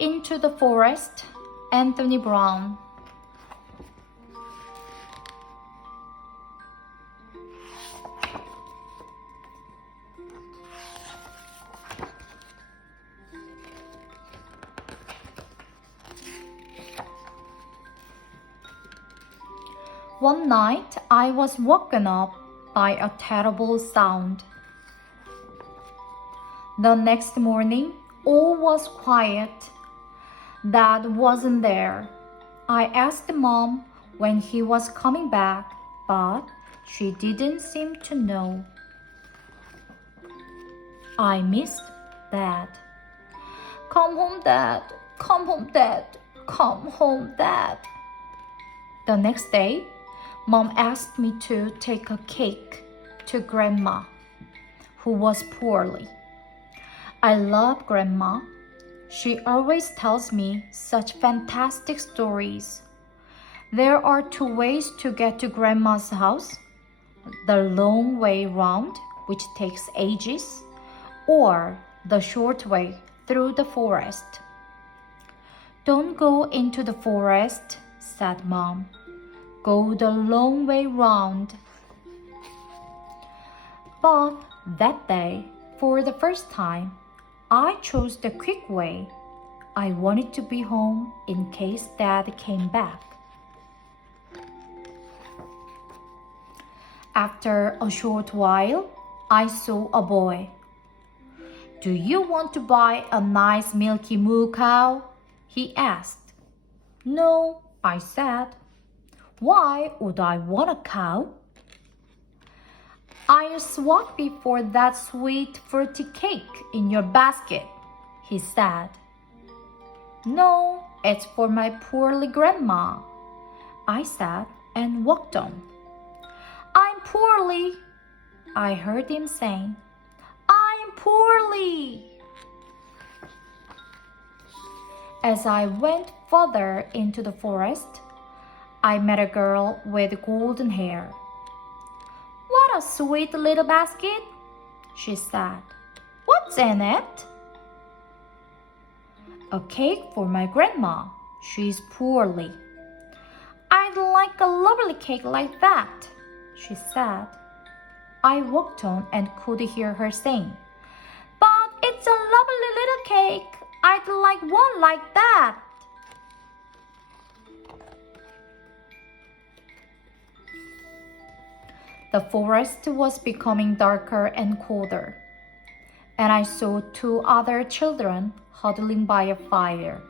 Into the Forest, Anthony Browne. One night, I was woken up by a terrible sound. The next morning, all was quiet. Dad wasn't there. I asked Mom when he was coming back, but she didn't seem to know. I missed Dad. Come home, Dad. Come home, Dad. Come home, Dad. The next day, Mom asked me to take a cake to Grandma, who was poorly. I love Grandma. She always tells me such fantastic stories. There are two ways to get to Grandma's house: the long way round, which takes ages, or the short way through the forest. Don't go into the forest, said Mom. Go the long way round. But that day, for the first time, I chose the quick way. I wanted to be home in case Dad came back. After a short while, I saw a boy. Do you want to buy a nice milky moo cow? He asked. No, I said. Why would I want a cow? I'll swap before that sweet fruity cake in your basket, he said. No, it's for my poorly grandma, I said and walked on. I'm poorly, I heard him saying. I'm poorly. As I went further into the forest, I met a girl with golden hair. What a sweet little basket, she said. What's in it? A cake for my grandma. She's poorly. I'd like a lovely cake like that, she said. I walked on and could hear her saying, But it's a lovely little cake. I'd like one like that. The forest was becoming darker and colder, and I saw two other children huddling by a fire.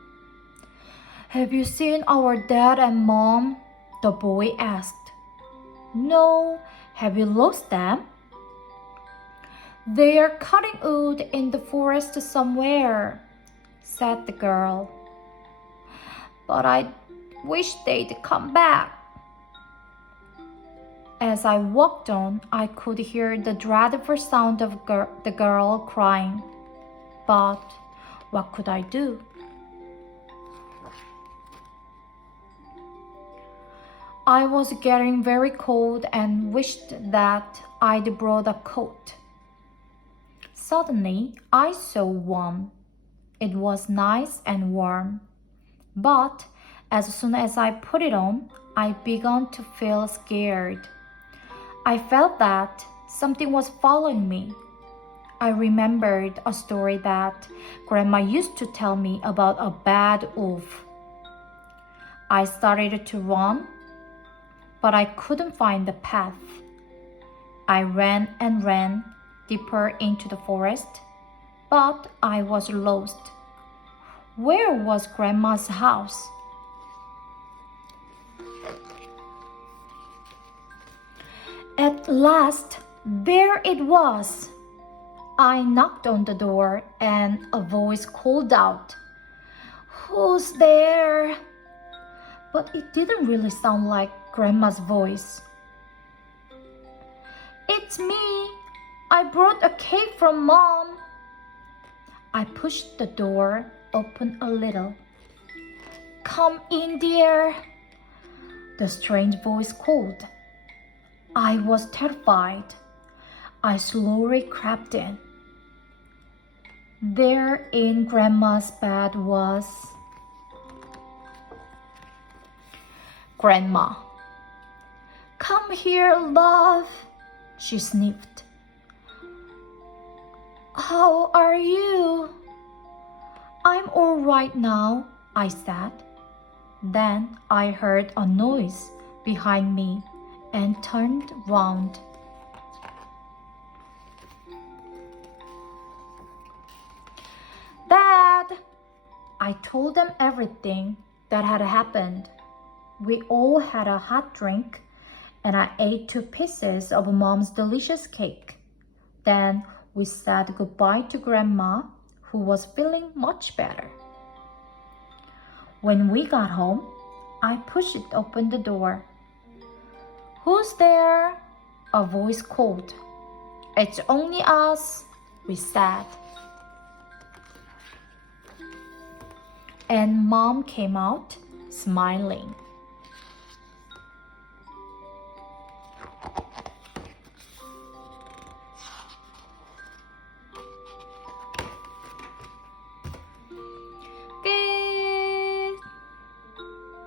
Have you seen our dad and mom? The boy asked. No, have you lost them? They are cutting wood in the forest somewhere, said the girl. But I wish they'd come back. As I walked on, I could hear the dreadful sound of the girl crying. But what could I do? I was getting very cold and wished that I'd brought a coat. Suddenly, I saw one. It was nice and warm. But as soon as I put it on, I began to feel scared. I felt that something was following me. I remembered a story that Grandma used to tell me about a bad wolf. I started to run, but I couldn't find the path. I ran and ran deeper into the forest, but I was lost. Where was Grandma's house? At last, there it was. I knocked on the door and a voice called out, Who's there? But it didn't really sound like Grandma's voice. It's me. I brought a cake from Mom. I pushed the door open a little. Come in, dear, the strange voice called. I was terrified. I slowly crept in. There in Grandma's bed was Grandma. "Come here, love," she sniffed. "How are you?" "I'm all right now," I said. Then I heard a noise behind me and turned round. "Dad!" I told them everything that had happened. We all had a hot drink, and I ate 2 pieces of Mom's delicious cake. Then we said goodbye to Grandma, who was feeling much better. When we got home, I pushed open the door. "Who's there?" a voice called. "It's only us," we said. And Mom came out, smiling.